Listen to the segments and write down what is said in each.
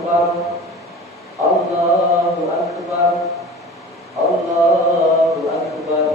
akbar. Allahu akbar. Allahu akbar.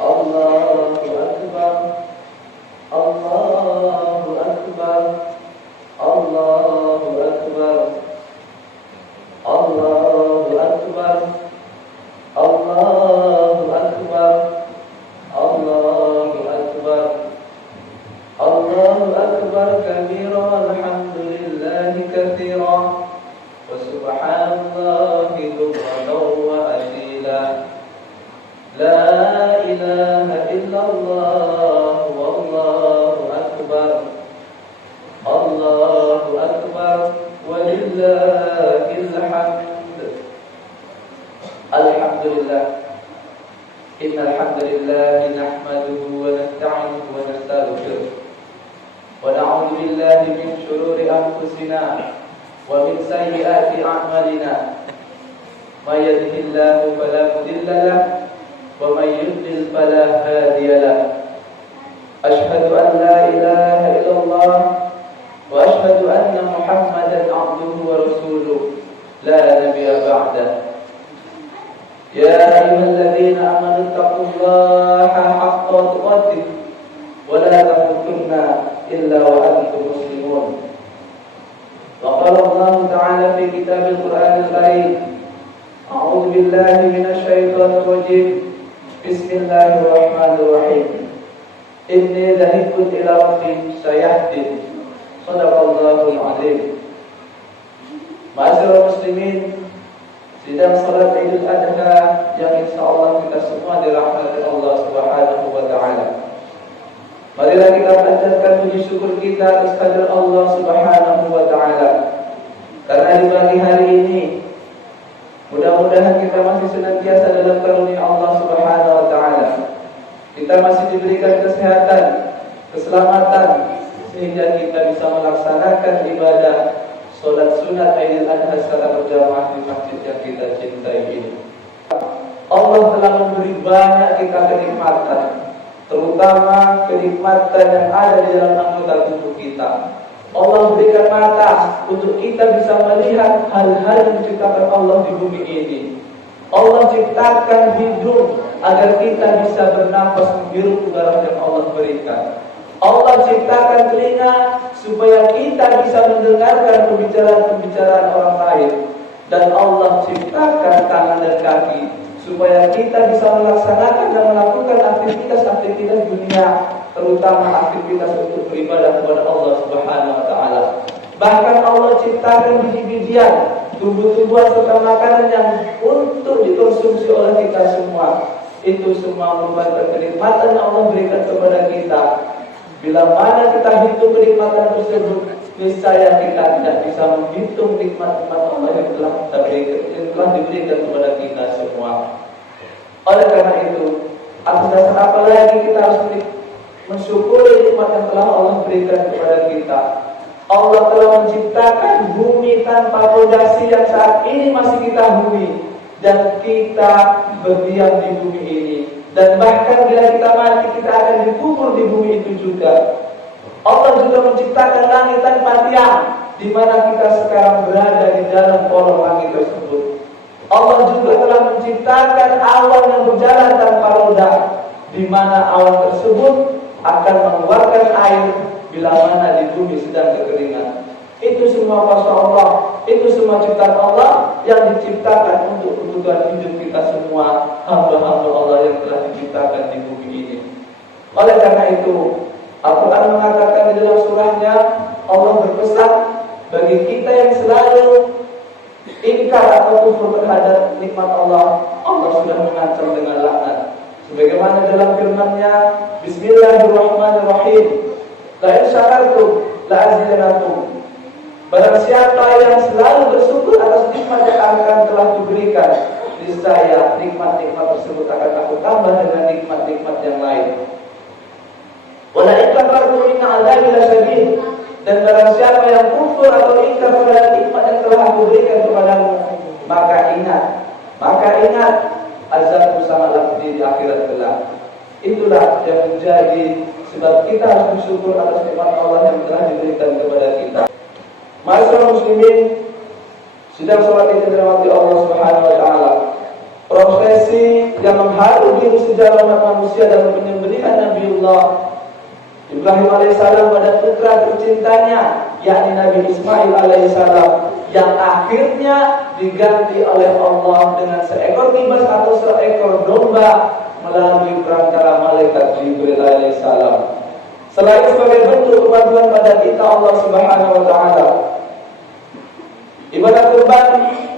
Allahu akbar. Allahu akbar. Allahu akbar. Allahu akbar. Allahu akbar. Allahu akbar. Allahu akbar kabira walhamdulillahi katsira wa subhanallahi bukratan wa asila. La ilaha illallah wallahu akbar. Allahu akbar walillahil hamd. Alhamdulillah. Innal hamdalillah nahmaduhu wa nasta'inuhu wa nastaghfiruh. Wa na'udzu billahi min shururi anfusina wa min sayyiati a'malina. May yahdihillahu fala mudilla lahu wa may yudlil fala hadiya lahu. Ashhadu an la ilaha illallah wa ashhadu anna Muhammadan 'abduhu wa rasuluh la nabiyya ba'dahu. Ya ayyuhalladzina amanu taqullaha haqqa tuqatih wa la tamutunna illa wa antum muslimun. Wa qala Allah ta'ala fi kitabil Qur'anil Karim, a'udzu billahi minasy syaithanir rajim. Bismillahirrahmanirrahim. Inni dhahibtu ila rabbi sayahdin. Shadaqallahul 'azim. Ma'asyiral muslimin, sidang salat Idul Adha yang insyaallah kita semua dirahmati Allah Subhanahu wa taala. Marilah kita panjatkan puji syukur kita atas kehadirat Allah Subhanahu wa taala. Karena di pagi hari ini mudah-mudahan kita masih senantiasa dalam karunia Allah Subhanahu wa taala. Kita masih diberikan kesehatan, keselamatan sehingga kita bisa melaksanakan ibadah salat sunat Idul Adha secara berjamaah di masjid yang kita cintai ini. Allah telah memberi banyak kita kenikmatan, terutama kenikmatan yang ada di dalam anggota tubuh kita. Allah berikan mata untuk kita bisa melihat hal-hal yang diciptakan Allah di bumi ini. Allah ciptakan hidung agar kita bisa bernafas menghirup udara yang Allah berikan. Allah ciptakan telinga supaya kita bisa mendengarkan pembicaraan-pembicaraan orang lain. Dan Allah ciptakan tangan dan kaki supaya kita bisa melaksanakan dan melakukan aktivitas-aktivitas dunia, terutama aktivitas untuk beribadah kepada Allah Subhanahu wa taala. Bahkan Allah ciptakan biji-bijian, tumbuh-tumbuhan serta makanan yang untuk dikonsumsi oleh kita semua. Itu semua merupakan kenikmatan yang Allah berikan kepada kita. Bila mana kita hitung kenikmatan tersebut, niscaya kita tidak bisa menghitung nikmat-nikmat Allah yang telah diberikan kepada kita semua. Oleh karena itu, atas dasar apa lagi kita harus mensyukuri nikmat yang telah Allah berikan kepada kita. Allah telah menciptakan bumi tanpa fondasi yang saat ini masih kita huni, dan kita berdiam di bumi ini. Dan bahkan bila kita mati, kita akan dikubur di bumi itu juga. Allah juga menciptakan langit tanpa tiang, di mana kita sekarang berada di dalam kolong langit tersebut. Allah juga telah menciptakan awan yang berjalan tanpa roda, di mana awan tersebut akan mengeluarkan air bila mana di bumi sedang kekeringan. Itu semua kuasa Allah, itu semua ciptaan Allah yang diciptakan untuk kebutuhan hidup kita semua, hamba-hamba Allah yang telah diciptakan di bumi ini. Oleh karena itu, Al-Quran mengatakan di dalam surahnya, Allah berpesan bagi kita yang selalu ingkar atau kufur terhadap nikmat Allah, Allah sudah mengancam dengan laknat. Sebagaimana dalam firman-Nya, Bismillahirrahmanirrahim, la in syakartum la azidannakum. Barang siapa yang selalu bersyukur atas nikmat yang akan telah diberikan, niscaya nikmat-nikmat tersebut akan aku tambah dengan nikmat-nikmat yang lain. Wala in kafartum inna 'adzabi lasyadid. Dan barang siapa yang kufur atau ingkar pada nikmat yang telah aku berikan kepadamu, maka ingat azabku sangatlah pedih di akhirat kelak. Itulah yang menjadi sebab kita harus bersyukur atas nikmat Allah yang telah diberikan kepada kita. Ma'asyiral muslimin, sidang salat yang dirahmati Allah Subhanahu wa taala. Profesi yang mengharungi sejarah umat manusia dalam penyembelihan Nabiullah Ibrahim alaihissalam pada putra tercintanya, yakni Nabi Ismail alaihissalam, yang akhirnya diganti oleh Allah dengan seekor kibas atau seekor domba melalui perantara malaikat Jibril alaihissalam. Selain sebagai bentuk kepatuhan pada kita Allah Subhanahu wa taala, ibadah kurban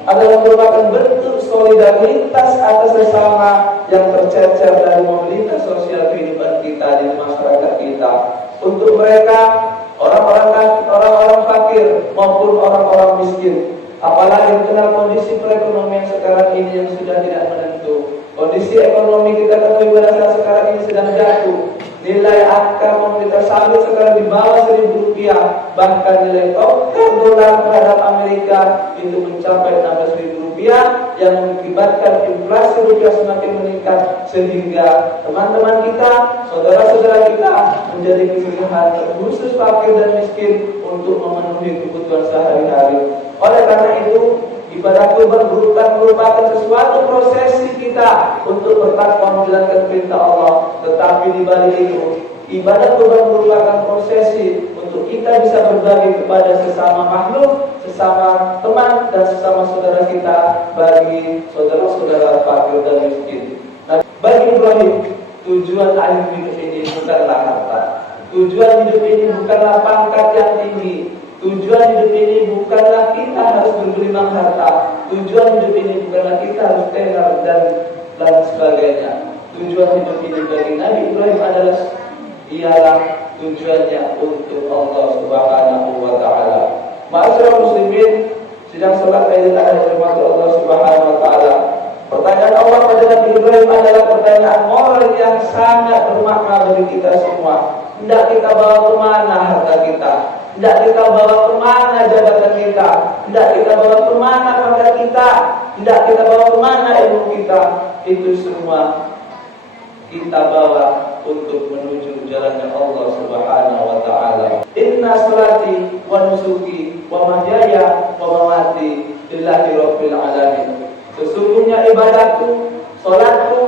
adalah merupakan bentuk solidaritas atas sesama yang tercecer dari mobilitas sosial kehidupan kita di masyarakat kita. Untuk mereka, orang-orang fakir maupun orang-orang miskin, apalagi dengan kondisi perekonomian sekarang ini yang sudah tidak menentu. Kondisi ekonomi kita ketahui pada saat sekarang ini sedang jatuh. Nilai angka moneter sawit sekarang di bawah Rp1.000, bahkan nilai tukar dolar terhadap Amerika itu mencapai Rp16.000, yang mengakibatkan inflasi rupiah semakin meningkat, sehingga teman-teman kita, saudara-saudara kita menjadi kesulitan, khusus fakir dan miskin untuk memenuhi kebutuhan sehari-hari. Oleh karena itu, ibadah kurban merupakan sesuatu prosesi kita untuk bertakwa menjalankan perintah Allah. Tetapi di balik itu, ibadah kurban merupakan prosesi untuk kita bisa berbagi kepada sesama makhluk, sesama teman dan sesama saudara kita, bagi saudara-saudara fakir dan miskin. Nah, bagi Ibrahim, tujuan akhir hidup ini bukanlah harta. Tujuan hidup ini bukanlah pangkat yang tinggi. Tujuan hidup ini bukanlah kita harus bergelimang harta. Tujuan hidup ini bukanlah kita harus tenar dan sebagainya. Tujuan hidup ini bagi Nabi Ibrahim ialah tujuannya untuk Allah Subhanahu wa taala. Ma'asyiral muslimin, sidang salat yang dirahmati Allah Subhanahu wa taala. Pertanyaan Allah pada Nabi Ibrahim adalah pertanyaan moral yang sangat bermakna bagi kita semua. Hendak kita bawa kemana harta kita? Hendak kita bawa kemana jabatan kita? Hendak kita bawa kemana pangkat kita? Hendak kita bawa kemana ilmu kita? Itu semua kita bawa untuk menuju jalannya Allah Subhanahu wa taala. Inna salati wa nusuki wa mahyaya wa mamati lillahi rabbil alamin. Sesungguhnya ibadahku, salatku,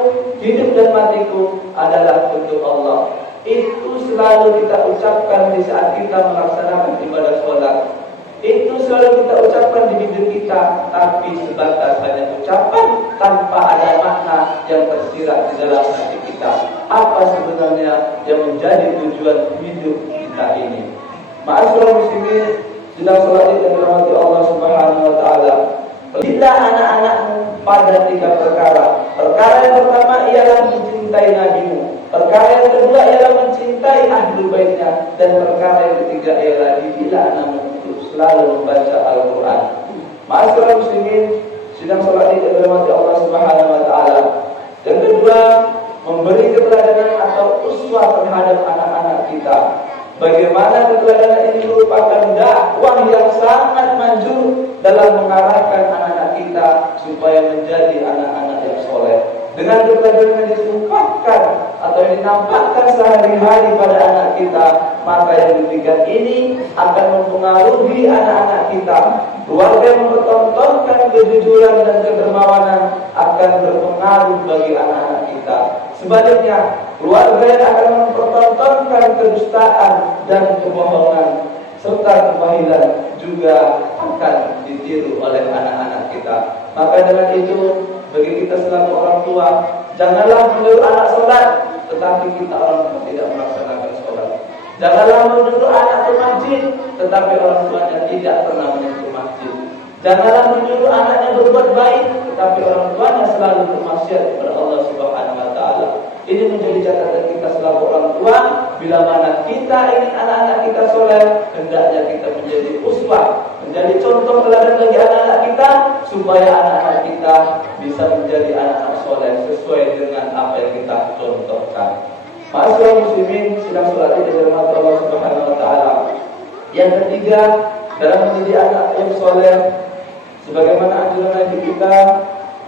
hidup dan matiku adalah untuk Allah. Itu selalu kita ucapkan di saat kita melaksanakan ibadah salat. Itu selalu kita ucapkan di bibir kita, tapi sebatas hanya ucapan tanpa ada makna yang tersirat di dalam hati kita. Apa sebenarnya yang menjadi tujuan hidup kita ini? Ma'asyiral muslimin, sedang salat yang dirahmati Allah Subhanahu wa taala. Bila anak-anakmu pada 3 perkara. Perkara yang pertama ialah mencintai nabimu. Perkara yang kedua ialah mencintai ahlul baitnya, dan perkara yang ketiga ialah dididik anakmu untuk selalu membaca Al-Quran. Ma'asyiral muslimin, sidang salat yang dirahmati Allah Subhanahu wa taala. Yang kedua, memberi keteladanan atau uswah terhadap anak-anak kita. Bagaimana keteladanan ini merupakan dakwah yang sangat manjur dalam mengarahkan anak-anak kita supaya menjadi anak-anak yang soleh. Dengan keteladanan yang diungkapkan atau yang dinampakkan sehari-hari pada anak kita, maka yang demikian ini akan mempengaruhi anak-anak kita. Keluarga yang mempertontonkan kejujuran dan kedermawanan akan berpengaruh bagi anak-anak kita. Sebaliknya, keluarga yang akan mempertontonkan kedustaan dan kebohongan serta kebahilan juga akan ditiru oleh anak-anak kita. Maka dengan itu, bagi kita selaku orang tua, janganlah menyuruh anak sholat, tetapi kita orang tua tidak melaksanakan sholat. Janganlah menyuruh anak ke masjid, tetapi orang tuanya tidak pernah menyentuh masjid. Janganlah menyuruh anaknya berbuat baik, tetapi orang tuanya selalu bermaksiat kepada Allah Subhanahu wa taala. Ini menjadi catatan kita selaku orang tua. Bila mana kita ingin anak-anak kita soleh, hendaknya kita menjadi uswah, menjadi contoh teladan bagi anak-anak kita, supaya anak-anak kita bisa menjadi anak-anak soleh sesuai dengan apa yang kita contohkan. Ma'asyiral muslimin, sedang sholat di dalam Allah Subhanahu wa taala. Yang ketiga, dalam menjadi anak yang soleh, sebagaimana anjuran Nabi kita,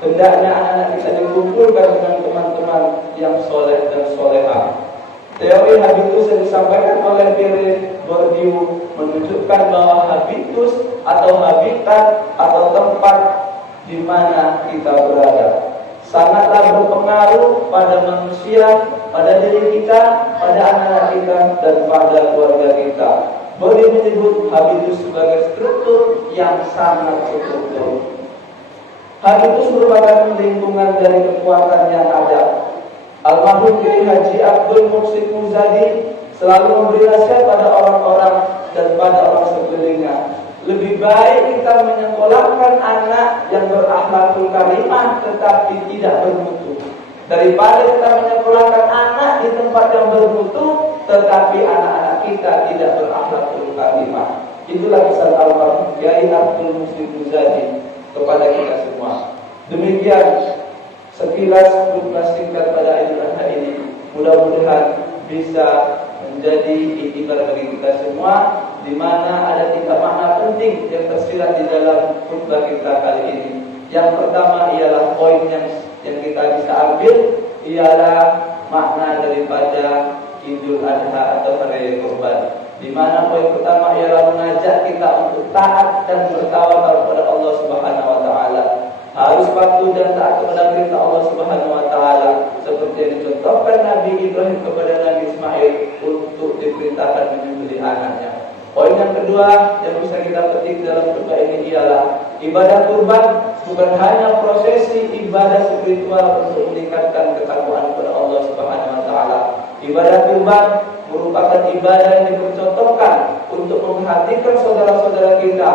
hendaknya anak-anak kita dikumpulkan dengan teman-teman yang soleh dan solehah. Teori habitus yang disampaikan oleh Pierre Bourdieu menunjukkan bahwa habitus atau habitat atau tempat di mana kita berada sangatlah berpengaruh pada manusia, pada diri kita, pada anak-anak kita, dan pada keluarga kita. Bourdieu menyebut habitus sebagai struktur yang sangat terstruktur. Habitus merupakan lingkungan dari kekuatan yang ada. Almarhum Kiai Haji Abdul Muhsin Muzadi selalu memberi nasihat pada orang-orang dan pada orang sekelilingnya. Lebih baik kita menyekolahkan anak yang berakhlakul karimah tetapi tidak bermutu daripada kita menyekolahkan anak di tempat yang bermutu tetapi anak-anak kita tidak berakhlakul karimah. Itulah kisah almarhum Kiai Abdul Muhsin Muzadi kepada kita semua. Demikian sekilas khutbah singkat pada Idul Adha ini, mudah-mudahan bisa menjadi iktibar bagi kita semua, di mana ada 3 makna penting yang tersirat di dalam khutbah kita kali ini. Yang pertama ialah poin yang kita bisa ambil ialah makna daripada Idul Adha atau hari kurban, di mana poin pertama ialah mengajak kita untuk taat dan bertawakal kepada Allah Subhanahu wa taala. Harus patuh dan taat kepada perintah Allah Subhanahu wa taala seperti yang dicontohkan Nabi Ibrahim kepada Nabi Ismail untuk diperintahkan menyembelih anaknya. Poin yang kedua yang bisa kita petik dalam khutbah ini ialah ibadah kurban bukan hanya prosesi ibadah spiritual untuk meningkatkan ketakwaan kepada Allah Subhanahu wa taala. Ibadah kurban merupakan ibadah yang dipercontohkan untuk memperhatikan saudara-saudara kita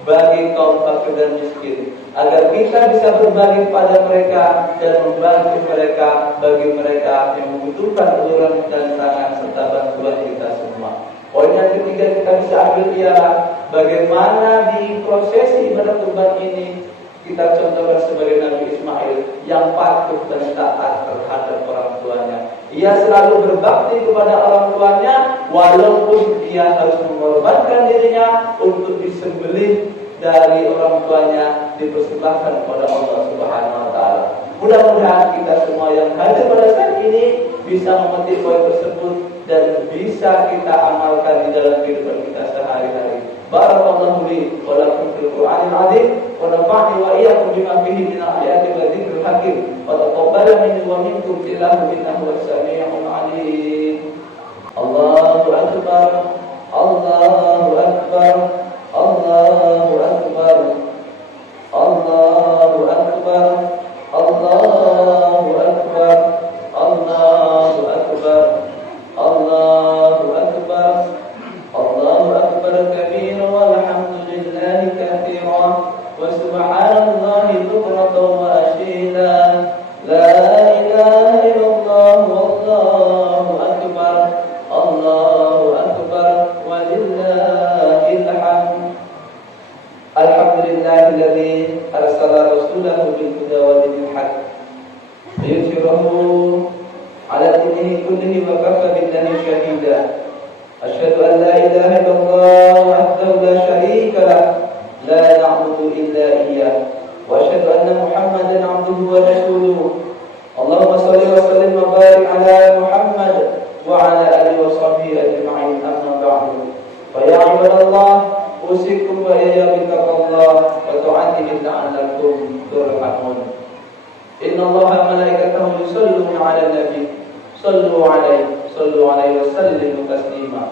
bagi kaum fakir dan miskin, agar kita bisa berbagi kepada mereka dan membantu mereka bagi mereka yang membutuhkan uluran dan tangan serta bantuan kita semua. Poin yang ketiga kita bisa ambil ialah bagaimana di prosesi ibadah kurban ini kita contohkan sebagai Nabi Ismail yang patuh dan taat terhadap orang tuanya. Ia selalu berbakti kepada orang tuanya walaupun ia harus mengorbankan dirinya untuk disembelih dari orang tuanya, dipersembahkan kepada Allah Subhanahu wa taala. Mudah-mudahan kita semua yang hadir pada saat ini bisa memetik poin tersebut dan bisa kita amalkan di dalam kehidupan kita sehari-hari. Barakallahu li wa lakum fil Qur'anil 'azim wa nafa'ni wa iyyakum bima fihi min al-ayati wa dzikril hakim wa taqabbala minni wa minkum innahu was-sami'ul 'alim. Allahu akbar, Allahu akbar, Allahu akbar, Allahu akbar, Allahu akbar, Allahu akbar, Allahu akbar, Allahu akbar kabira walhamdulillahi katsira wa subhanallahi bukratan wa asila. La ilaha illallah wallahu akbar, Allahu akbar walillahil hamd. Alhamdulillahilladzi arsala rasulahu bil huda wa dinil haqq liyudhhirahu ala dinihi kullihi wa kafa billahi shahida. Asyhadu an la ilaha illallah wahdahu la syarika lah, la na'budu illa iyyah, wa asyhadu anna Muhammadan 'abduhu wa rasuluhu. Allahumma shalli wa sallim wa barik ala Muhammad wa ala alihi wa sahbihi ajma'in, amma ba'du. Fa ya ibadallah, usikum wa iyya bittaqwallah wa ta'atihi la'allakum turhamun. Inna Allaha wa malaikatahu yusalluna 'alan nabi, sallu 'alaihi wa sallimu taslima.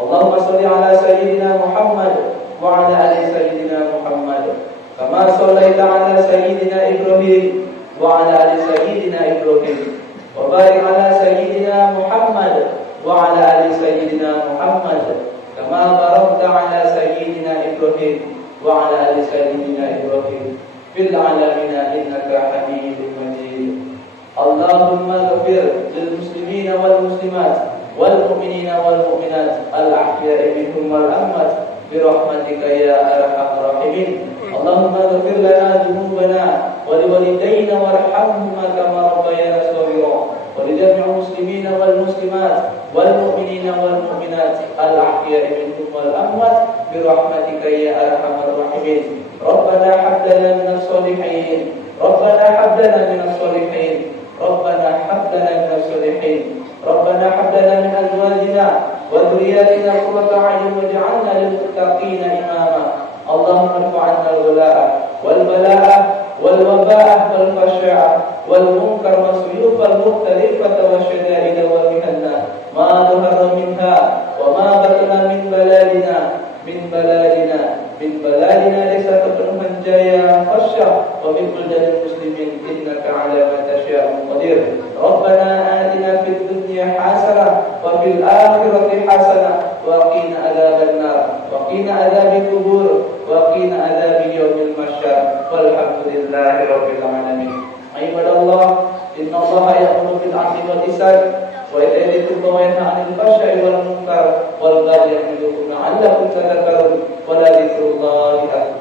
Allahumma shalli ala sayyidina Muhammad wa ala ali sayyidina Muhammad kama shallaita ala sayyidina Ibrahim wa ala ali sayyidina Ibrahim wa barik ala sayyidina Muhammad wa ala ali sayyidina Muhammad kama barakta ala sayyidina Ibrahim wa ala ali sayyidina Ibrahim fil alamin innaka Hamidum Majid. Allahumma ighfir lil muslimina wal muslimat wal mu'minina wal mu'minat al ahya'i minhum wal amwat bi rahmatika ya arhamar rahimin. Allahumma ighfir lana dhunubana wa liwalidayna warhamhuma kama rabbayana shaghira wa li jami'il muslimina wal muslimat wal mu'minina wal mu'minat al ahya'i minhum wal amwat bi rahmatika ya arhamar rahimin. Rabbana hab lana minas shalihin, Rabbana hab lana minas shalihin, Rabbana hab lana minas shalihin. ربنا هب لنا من أزواجنا وذرياتنا قرة أعين واجعلنا للمتقين إماما اللهم ارفع عنا الغلاء والبلاء والوباء والفشاء والمنكر والسيوف المختلفة والشدائد والمحنة ما ظهر منها وما بطن من بلادنا ليس تقرها جايا خشة ومن بلدان المسلمين إنك على ما تشاء قدير ربنا آتنا في الدنيا حسنة وفي الآخرة حسنة وقنا عذاب النار وقنا عذاب القبور وقنا عذاب يوم المحشر والحمد لله رب العالمين عباد الله إن الله يأمر بالعدل والإحسان وإيتاء وينهى عن الفحشاء والمنكر والبغي يعظكم لعلكم تذكرون ولذكر الله أكبر